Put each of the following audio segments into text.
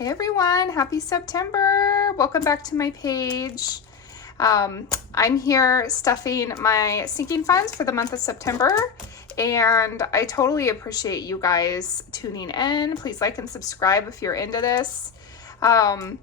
Hey everyone, happy September. Welcome back to my page. I'm here stuffing my sinking funds for the month of September, and I totally appreciate you guys tuning in. Please like and subscribe if you're into this. I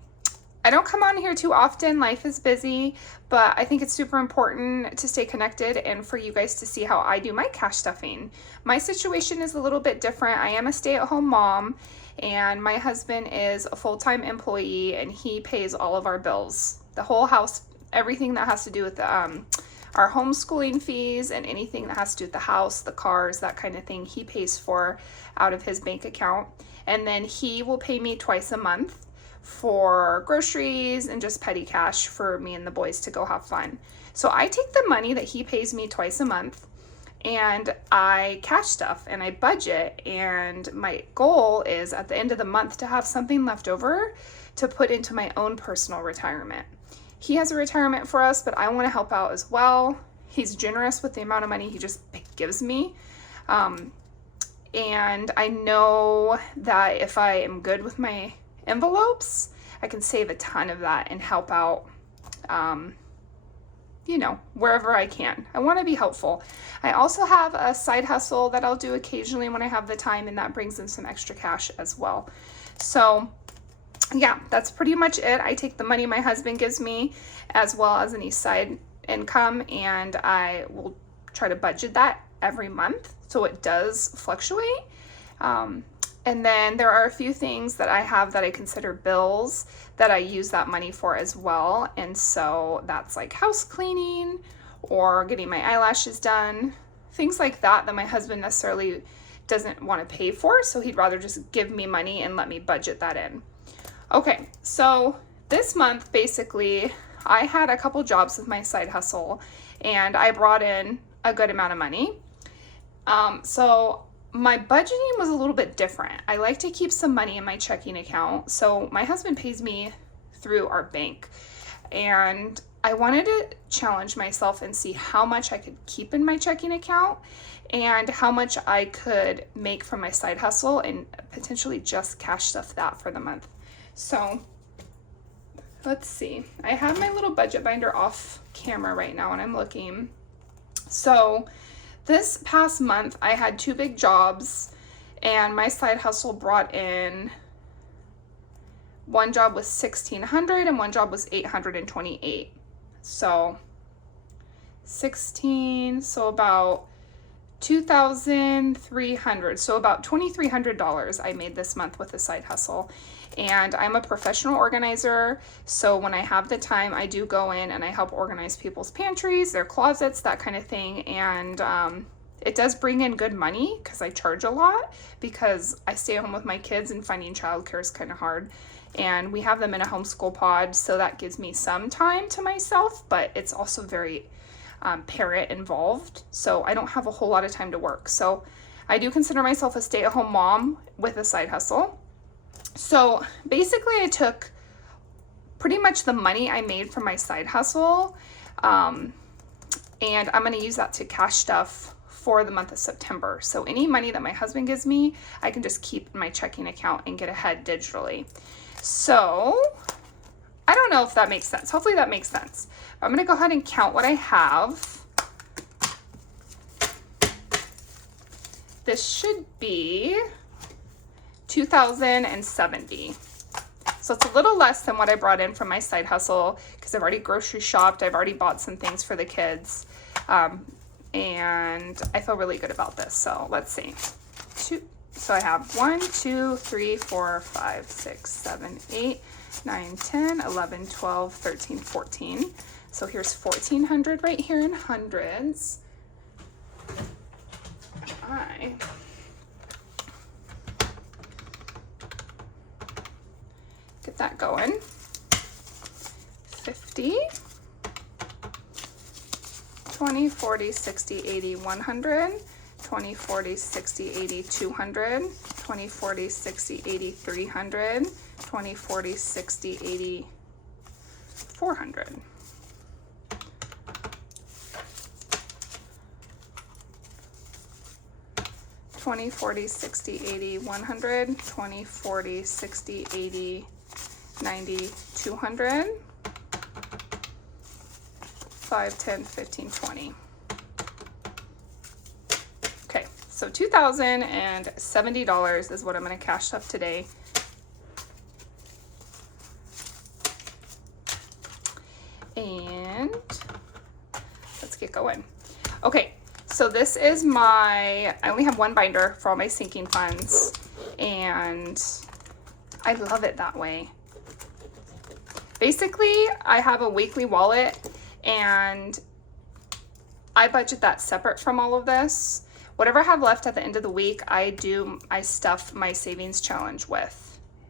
don't come on here too often, life is busy, but I think it's super important to stay connected and for you guys to see how I do my cash stuffing. My situation is a little bit different. I am a stay-at-home mom, and my husband is a full-time employee, and he pays all of our bills, the whole house, everything that has to do with our homeschooling fees and anything that has to do with the house, the cars, that kind of thing, he pays for out of his bank account. And then he will pay me twice a month for groceries and just petty cash for me and the boys to go have fun. So I take the money that he pays me twice a month and I cash stuff and I budget, and my goal is at the end of the month to have something left over to put into my own personal retirement. He has a retirement for us, but I want to help out as well. He's generous with the amount of money he just gives me. And I know that if I am good with my envelopes, I can save a ton of that and help out, wherever I can. I want to be helpful. I also have a side hustle that I'll do occasionally when I have the time, and that brings in some extra cash as well. So yeah, that's pretty much it. I take the money my husband gives me as well as any side income, and I will try to budget that every month so it does fluctuate. And then there are a few things that I have that I consider bills that I use that money for as well. And so that's like house cleaning or getting my eyelashes done, things like that my husband necessarily doesn't want to pay for. So he'd rather just give me money and let me budget that in. Okay, so this month, basically, I had a couple jobs with my side hustle and I brought in a good amount of money. So my budgeting was a little bit different. I like to keep some money in my checking account. So my husband pays me through our bank, and I wanted to challenge myself and see how much I could keep in my checking account and how much I could make from my side hustle and potentially just cash stuff that for the month. So let's see. I have my little budget binder off camera right now and I'm looking. So this past month, I had 2 big jobs, and my side hustle brought in, one job was $1,600 and one job was $828. So 16, so about $2,300. So about $2,300 I made this month with the side hustle. And I'm a professional organizer, so when I have the time, I do go in and I help organize people's pantries, their closets, that kind of thing. And it does bring in good money because I charge a lot because I stay home with my kids and finding childcare is kind of hard. And we have them in a homeschool pod, so that gives me some time to myself, but it's also very parent involved, so I don't have a whole lot of time to work. So I do consider myself a stay-at-home mom with a side hustle. So basically I took pretty much the money I made from my side hustle, and I'm going to use that to cash stuff for the month of September. So any money that my husband gives me, I can just keep in my checking account and get ahead digitally. So I don't know if that makes sense. Hopefully that makes sense. I'm going to go ahead and count what I have. This should be 2,070. So it's a little less than what I brought in from my side hustle because I've already grocery shopped. I've already bought some things for the kids. And I feel really good about this. So let's see. So I have 1, 2, 3, 4, 5, 6, 7, 8, 9, 10, 11, 12, 13, 14. So here's 1,400 right here in hundreds. Get that going. 50, 20, 40, 60, 80, 100, 20, 40, 60, 80, 200, 20, 40, 60, 80, 300, 20, 40, 60, 80, 400. 20, 40, 60, 80, 100, 20, 40, 60, 80, 90, 200, 5, 10, 15, 20. Okay, so $2,070 is what I'm going to cash up today. And let's get going. Okay, so this is I only have one binder for all my sinking funds, and I love it that way. Basically, I have a weekly wallet, and I budget that separate from all of this. Whatever I have left at the end of the week, I stuff my savings challenge with.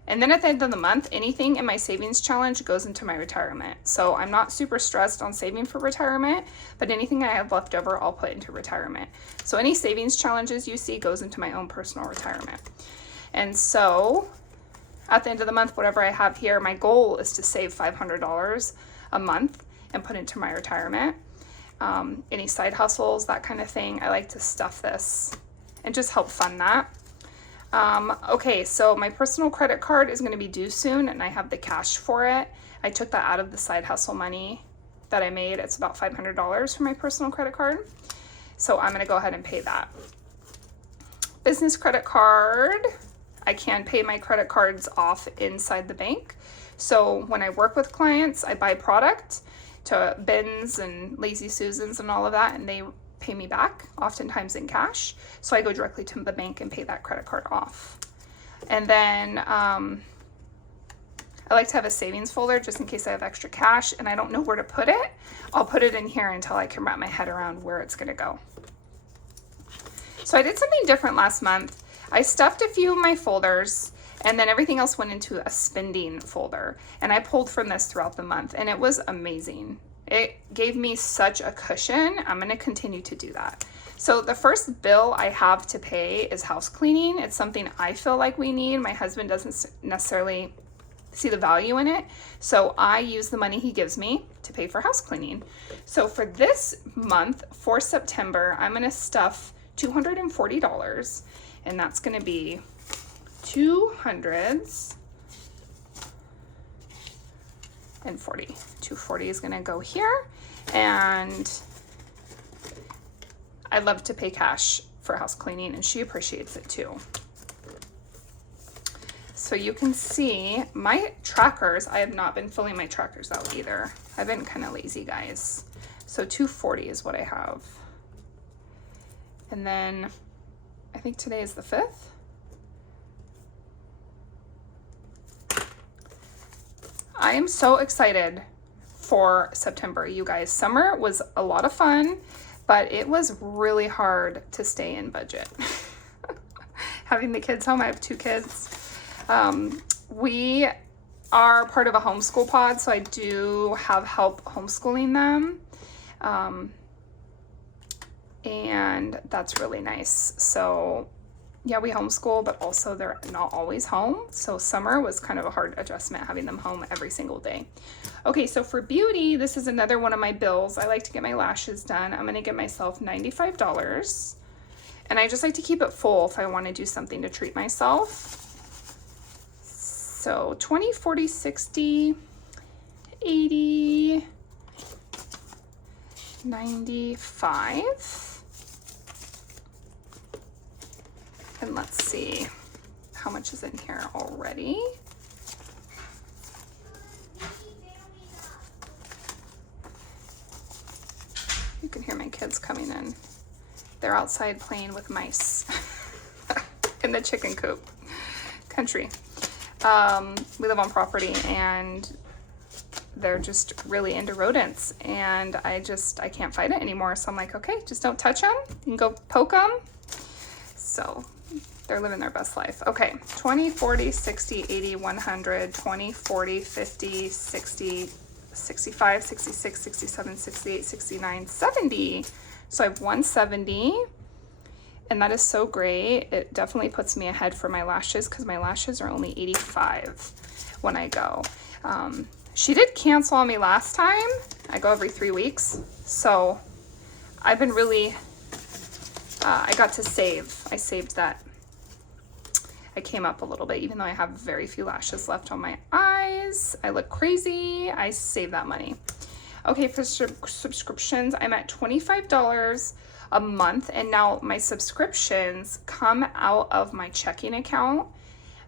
And then at the end of the month, anything in my savings challenge goes into my retirement. So I'm not super stressed on saving for retirement, but anything I have left over, I'll put into retirement. So any savings challenges you see goes into my own personal retirement. And so at the end of the month, whatever I have here, my goal is to save $500 a month and put into my retirement. Any side hustles, that kind of thing, I like to stuff this and just help fund that. Okay, so my personal credit card is going to be due soon, and I have the cash for it. I took that out of the side hustle money that I made. It's about $500 for my personal credit card. So I'm going to go ahead and pay that. Business credit card, I can pay my credit cards off inside the bank. So when I work with clients, I buy product to Ben's and Lazy Susan's and all of that, and they pay me back, oftentimes in cash. So I go directly to the bank and pay that credit card off. And then I like to have a savings folder just in case I have extra cash and I don't know where to put it. I'll put it in here until I can wrap my head around where it's going to go. So I did something different last month. I stuffed a few of my folders, and then everything else went into a spending folder. And I pulled from this throughout the month, and it was amazing. It gave me such a cushion. I'm going to continue to do that. So the first bill I have to pay is house cleaning. It's something I feel like we need. My husband doesn't necessarily see the value in it. So I use the money he gives me to pay for house cleaning. So for this month, for September, I'm going to stuff $240. And that's going to be 200s. And 40. 240 is going to go here, and I love to pay cash for house cleaning, and she appreciates it too. So you can see my trackers. I have not been filling my trackers out either. I've been kind of lazy, guys. So 240 is what I have. And then I think today is the 5th. I am so excited for September, you guys. Summer was a lot of fun, but it was really hard to stay in budget. Having the kids home, I have 2 kids. We are part of a homeschool pod, so I do have help homeschooling them. And that's really nice. So yeah, we homeschool, but also they're not always home. So summer was kind of a hard adjustment having them home every single day. Okay, so for beauty, this is another one of my bills. I like to get my lashes done. I'm gonna get myself $95. And I just like to keep it full if I wanna do something to treat myself. So 20, 40, 60, 80, 95. And let's see how much is in here already. You can hear my kids coming in. They're outside playing with mice in the chicken coop. Country. We live on property, and they're just really into rodents, and I can't fight it anymore. So I'm like, okay, just don't touch them. You can go poke them. So they're living their best life. Okay, 20, 40, 60, 80, 100, 20, 40, 50, 60, 65, 66, 67, 68, 69, 70. So I have 170, and that is so great. It definitely puts me ahead for my lashes because my lashes are only 85 when I go. She did cancel on me last time. I go every 3 weeks. So I've been really I got to save. I saved that. I came up a little bit, even though I have very few lashes left on my eyes. I look crazy. I saved that money. Okay, for subscriptions, I'm at $25 a month, and now my subscriptions come out of my checking account,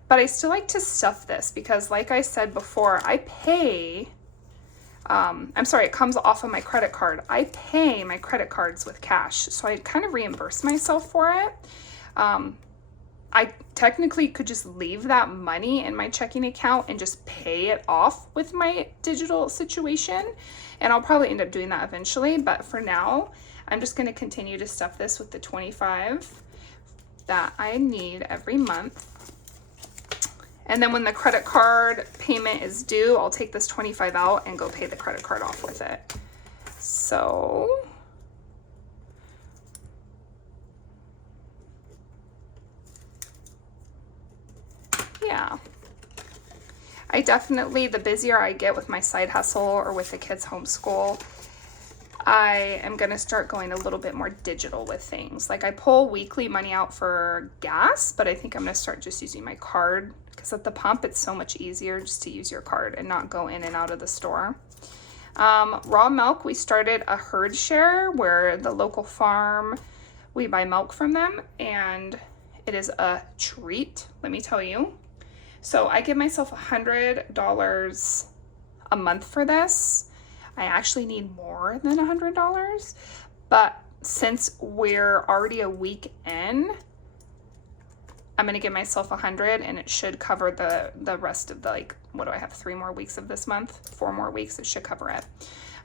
but I still like to stuff this because, like I said before, I pay, I'm sorry, it comes off of my credit card. I pay my credit cards with cash, so I kind of reimburse myself for it. I technically could just leave that money in my checking account and just pay it off with my digital situation. And I'll probably end up doing that eventually. But for now, I'm just going to continue to stuff this with the 25 that I need every month. And then when the credit card payment is due, I'll take this 25 out and go pay the credit card off with it. So yeah, I definitely, the busier I get with my side hustle or with the kids' homeschool, I am going to start going a little bit more digital with things. Like I pull weekly money out for gas, but I think I'm going to start just using my card because at the pump, it's so much easier just to use your card and not go in and out of the store. Raw milk, we started a herd share where the local farm, we buy milk from them, and it is a treat, let me tell you. So I give myself $100 a month for this. I actually need more than $100, but since we're already a week in, I'm gonna give myself 100 and it should cover the rest of the, like, what do I have, 3 more weeks of this month? 4 more weeks, it should cover it.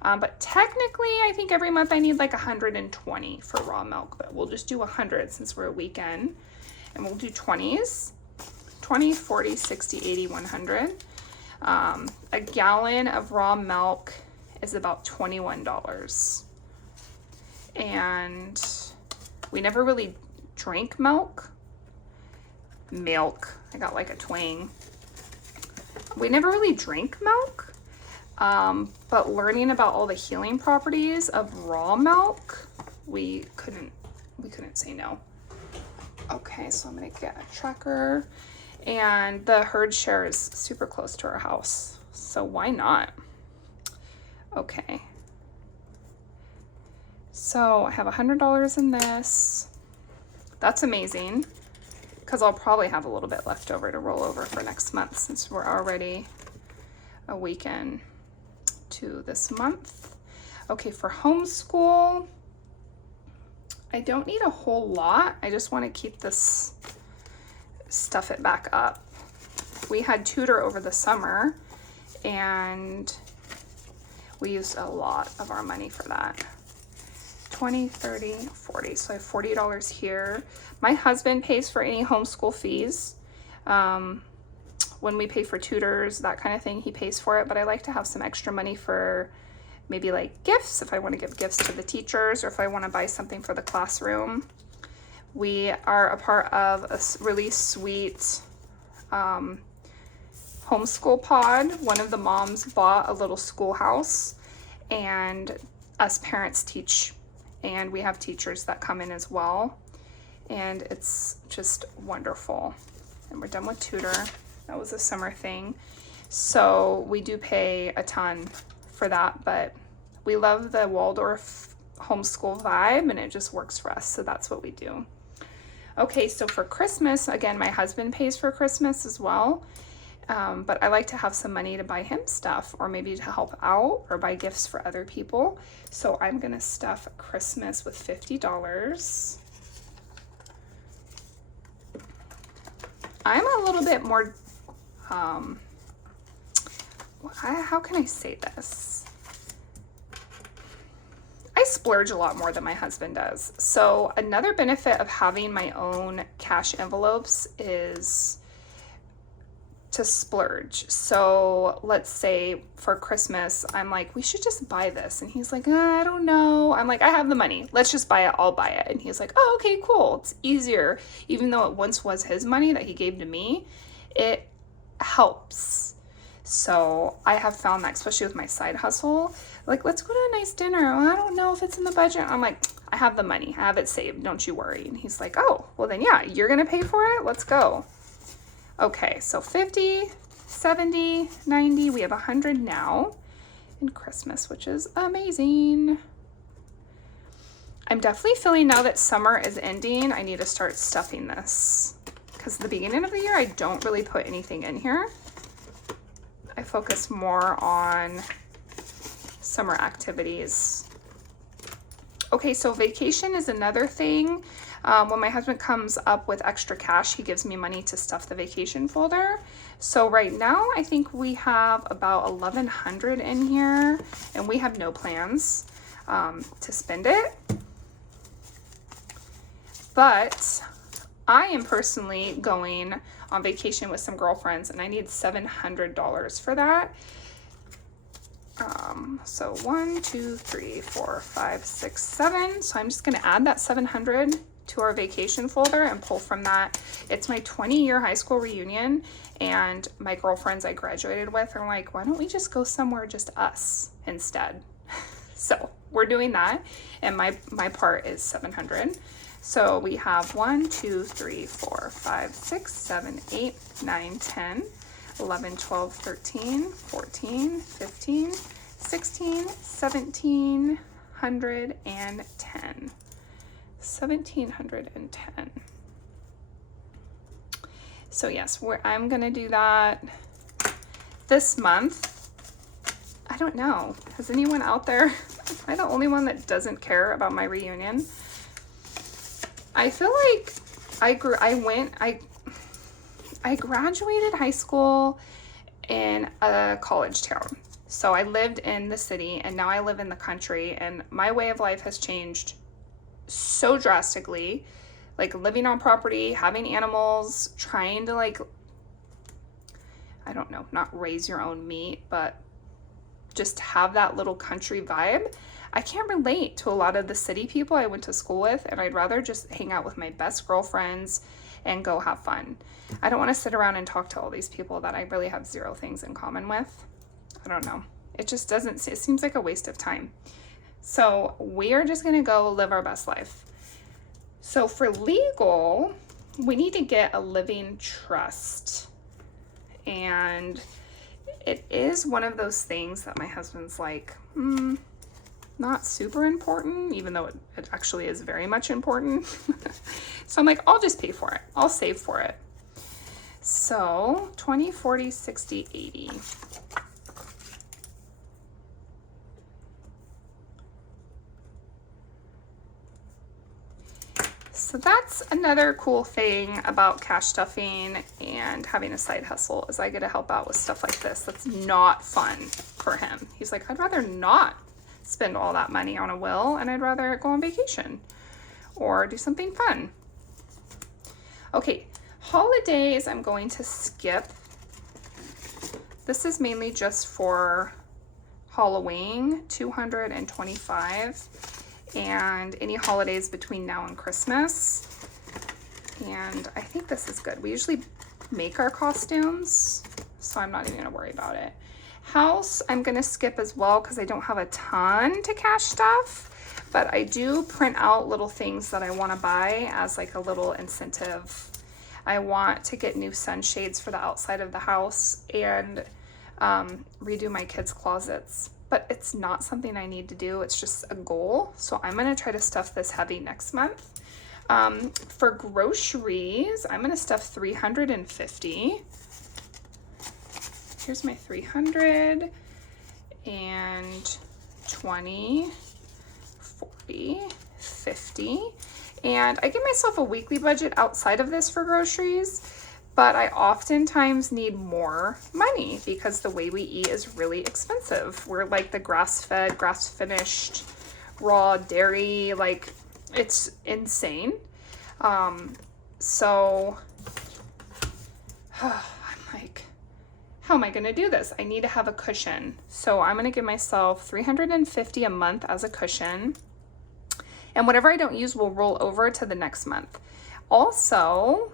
But technically, I think every month I need like 120 for raw milk, but we'll just do 100 since we're a weekend. And we'll do 20s, 20, 40, 60, 80, 100. A gallon of raw milk is about $21. And we never really drank milk. I got like a twang. We never really drank milk, but learning about all the healing properties of raw milk, we couldn't say no. Okay, so I'm gonna get a tracker, and the herd share is super close to our house, so why not? Okay, so I have $100 in this. That's amazing, because I'll probably have a little bit left over to roll over for next month since we're already a weekend to this month. Okay, for homeschool, I don't need a whole lot. I just want to keep this, stuff it back up. We had tutor over the summer and we used a lot of our money for that. 20, 30, 40. So I have $40 here. My husband pays for any homeschool fees. When we pay for tutors, that kind of thing, he pays for it. But I like to have some extra money for maybe like gifts, if I want to give gifts to the teachers or if I want to buy something for the classroom. We are a part of a really sweet homeschool pod. One of the moms bought a little schoolhouse and us parents teach, and we have teachers that come in as well. And it's just wonderful. And we're done with tutor. That was a summer thing. So we do pay a ton for that, but we love the Waldorf homeschool vibe and it just works for us. So that's what we do. Okay, so for Christmas, again, my husband pays for Christmas as well. But I like to have some money to buy him stuff or maybe to help out or buy gifts for other people. So I'm gonna stuff Christmas with $50. I'm a little bit more, how can I say this? I splurge a lot more than my husband does. So another benefit of having my own cash envelopes is to splurge. So let's say for Christmas, I'm like, we should just buy this. And he's like, I don't know. I'm like, I have the money. Let's just buy it. I'll buy it. And he's like, oh, okay, cool. It's easier. Even though it once was his money that he gave to me, it helps. So I have found that, especially with my side hustle, like, let's go to a nice dinner. Well, I don't know if it's in the budget. I'm like, I have the money. I have it saved. Don't you worry. And he's like, oh, well then, yeah, you're going to pay for it. Let's go. Okay, so 50, 70, 90. We have 100 now in Christmas, which is amazing. I'm definitely feeling now that summer is ending, I need to start stuffing this, because the beginning of the year, I don't really put anything in here. I focus more on summer activities. Okay, so vacation is another thing. When my husband comes up with extra cash, he gives me money to stuff the vacation folder. So right now, I think we have about 1,100 in here, and we have no plans to spend it. But I am personally going on vacation with some girlfriends, and I need $700 for that. So 1, 2, 3, 4, 5, 6, 7. So I'm just going to add that 700 to our vacation folder and pull from that. It's my 20-year high school reunion, and my girlfriends I graduated with are like, why don't we just go somewhere just us instead? So we're doing that, and my part is 700. So we have 1, 2, 3, 4, 5, 6, 7, 8, 9, 10, 11, 12, 13, 14, 15, 16, 1,710. 1,710. So yes, I'm gonna do that this month. I don't know. Has anyone out there? Am I the only one that doesn't care about my reunion? I feel like I graduated high school in a college town. So I lived in the city, and now I live in the country, and my way of life has changed so drastically. Like living on property, having animals, trying to, like, I don't know, not raise your own meat, but just have that little country vibe. I can't relate to a lot of the city people I went to school with, and I'd rather just hang out with my best girlfriends and go have fun. I don't want to sit around and talk to all these people that I really have zero things in common with. I don't know. It just doesn't, it seems like a waste of time. So we are just going to go live our best life. So for legal, we need to get a living trust. And it is one of those things that my husband's like, not super important, even though it actually is very much important. So I'm like, I'll just pay for it. I'll save for it. So 20, 40, 60, 80. So that's another cool thing about cash stuffing and having a side hustle, is I get to help out with stuff like this. That's not fun for him. He's like, I'd rather not spend all that money on a will, and I'd rather go on vacation or do something fun. Okay, holidays I'm going to skip. This is mainly just for Halloween, 225, and any holidays between now and Christmas. And I think this is good. We usually make our costumes, so I'm not even gonna worry about it. House, I'm gonna skip as well because I don't have a ton to cash stuff, but I do print out little things that I wanna buy as like a little incentive. I want to get new sunshades for the outside of the house and redo my kids' closets, but it's not something I need to do. It's just a goal. So I'm gonna try to stuff this heavy next month. For groceries, I'm gonna stuff 350. Here's my 300 and 20, 40, 50. And I give myself a weekly budget outside of this for groceries, but I oftentimes need more money because the way we eat is really expensive. We're like the grass-fed, grass-finished, raw dairy, like it's insane. So I'm like, how am I gonna do this? I need to have a cushion. So I'm gonna give myself 350 a month as a cushion. And whatever I don't use will roll over to the next month. Also,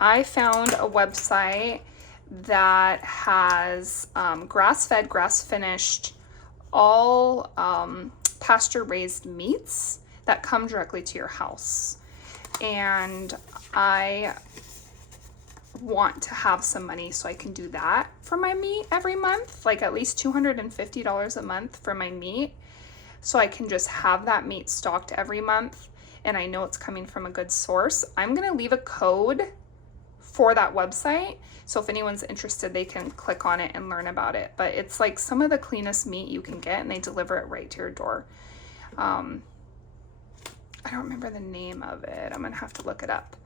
I found a website that has grass-fed, grass-finished, all pasture raised meats that come directly to your house. And I want to have some money so I can do that for my meat every month, like at least $250 a month for my meat. So I can just have that meat stocked every month and I know it's coming from a good source. I'm gonna leave a code for that website. So if anyone's interested, they can click on it and learn about it. But it's like some of the cleanest meat you can get and they deliver it right to your door. I don't remember the name of it. I'm gonna have to look it up.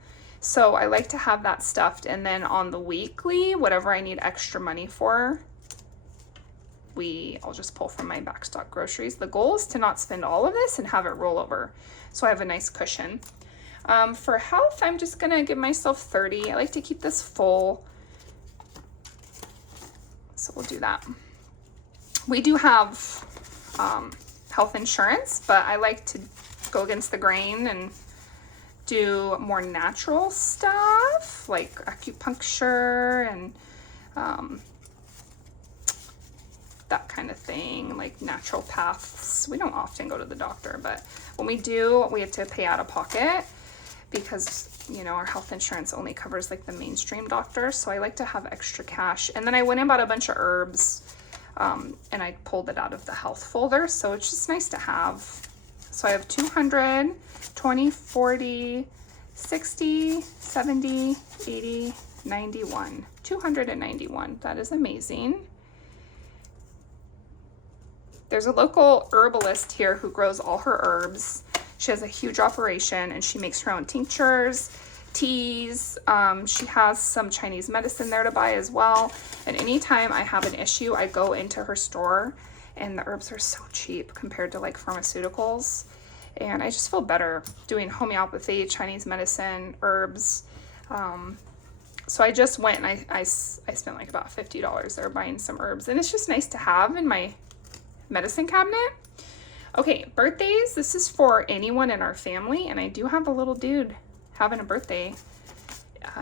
So I like to have that stuffed, and then on the weekly, whatever I need extra money for, I'll just pull from my backstock groceries. The goal is to not spend all of this and have it roll over, so I have a nice cushion. For health, I'm just gonna give myself 30. I like to keep this full, so we'll do that. We do have health insurance, but I like to go against the grain and do more natural stuff like acupuncture and that kind of thing, like naturopaths. We don't often go to the doctor, but when we do, we have to pay out of pocket because, you know, our health insurance only covers like the mainstream doctors. So I like to have extra cash. And then I went and bought a bunch of herbs and I pulled it out of the health folder. So it's just nice to have. So I have 200, 20, 40, 60, 70, 80, 91, 291. That is amazing. There's a local herbalist here who grows all her herbs. She has a huge operation and she makes her own tinctures, teas. She has some Chinese medicine there to buy as well. And anytime I have an issue, I go into her store and the herbs are so cheap compared to like pharmaceuticals. And I just feel better doing homeopathy, Chinese medicine, herbs. So I just went and I spent like about $50 there buying some herbs. And it's just nice to have in my medicine cabinet. Okay, birthdays. This is for anyone in our family. And I do have a little dude having a birthday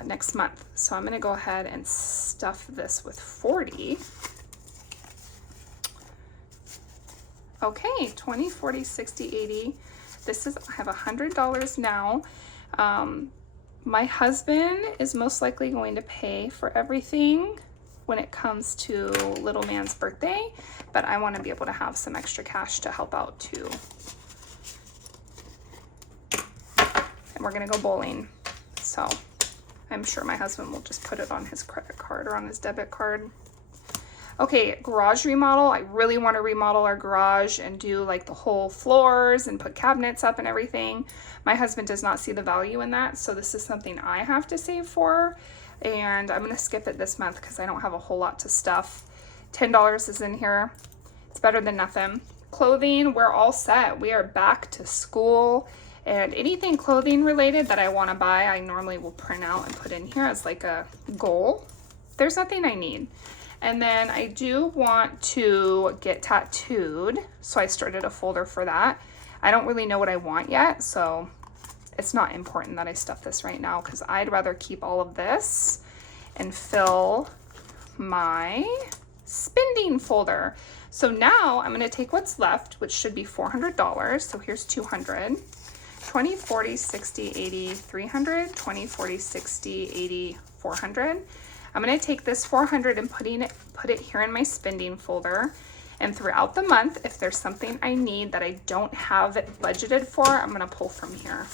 next month. So I'm going to go ahead and stuff this with 40. Okay, 20, 40, 60, 80. This is, I have $100 now. My husband is most likely going to pay for everything when it comes to little man's birthday, but I want to be able to have some extra cash to help out too. And we're gonna go bowling. So I'm sure my husband will just put it on his credit card or on his debit card. Okay, garage remodel. I really want to remodel our garage and do like the whole floors and put cabinets up and everything. My husband does not see the value in that, so this is something I have to save for. And I'm going to skip it this month because I don't have a whole lot to stuff. $10 is in here. It's better than nothing. Clothing, we're all set. We are back to school. And anything clothing related that I want to buy, I normally will print out and put in here as like a goal. There's nothing I need. And then I do want to get tattooed, so I started a folder for that. I don't really know what I want yet, so it's not important that I stuff this right now because I'd rather keep all of this and fill my spending folder. So now I'm going to take what's left, which should be $400. So here's 200, 20, 40, 60, 80, 300, 20, 40, 60, 80, 400. I'm going to take this 400 and put it here in my spending folder. And throughout the month, if there's something I need that I don't have it budgeted for, I'm going to pull from here.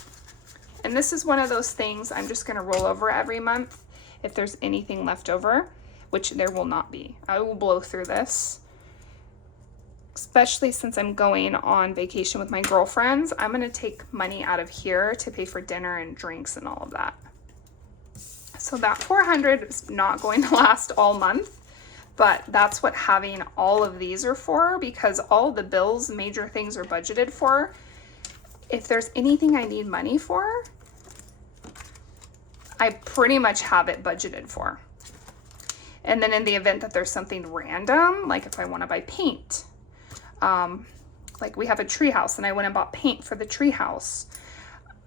And this is one of those things I'm just going to roll over every month if there's anything left over, which there will not be. I will blow through this, especially since I'm going on vacation with my girlfriends. I'm going to take money out of here to pay for dinner and drinks and all of that. So that 400 is not going to last all month, but that's what having all of these are for, because all the bills, major things are budgeted for. If there's anything I need money for, I pretty much have it budgeted for. And then in the event that there's something random, like if I want to buy paint, like we have a tree house and I went and bought paint for the tree house,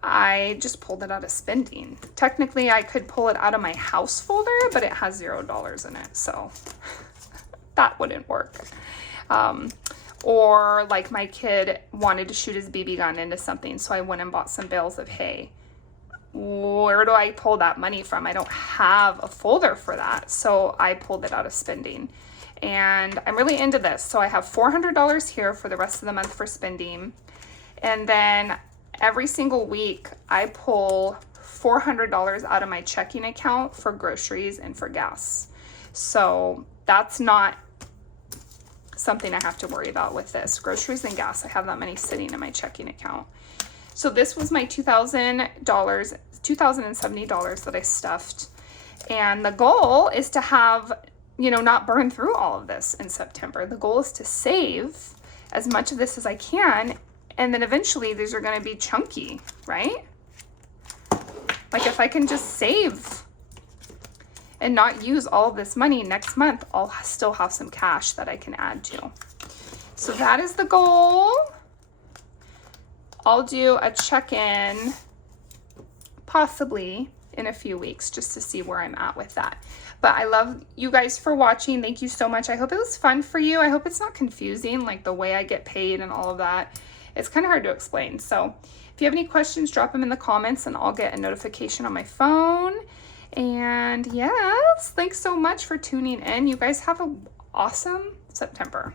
I just pulled it out of spending. Technically, I could pull it out of my house folder, but it has $0 in it, so that wouldn't work. Or like my kid wanted to shoot his BB gun into something, so I went and bought some bales of hay. Where do I pull that money from? I don't have a folder for that, so I pulled it out of spending. And I'm really into this. So I have $400 here for the rest of the month for spending. And then every single week I pull $400 out of my checking account for groceries and for gas. So that's not something I have to worry about with this. Groceries and gas, I have that money sitting in my checking account. So this was my $2,070 that I stuffed. And the goal is to have, you know, not burn through all of this in September. The goal is to save as much of this as I can. And then eventually these are going to be chunky, right? Like if I can just save and not use all of this money next month, I'll still have some cash that I can add to. So that is the goal. I'll do a check-in possibly in a few weeks just to see where I'm at with that. But I love you guys for watching. Thank you so much. I hope it was fun for you. I hope it's not confusing, like the way I get paid and all of that. It's kind of hard to explain. So if you have any questions, drop them in the comments and I'll get a notification on my phone. And yes, thanks so much for tuning in. You guys have an awesome September.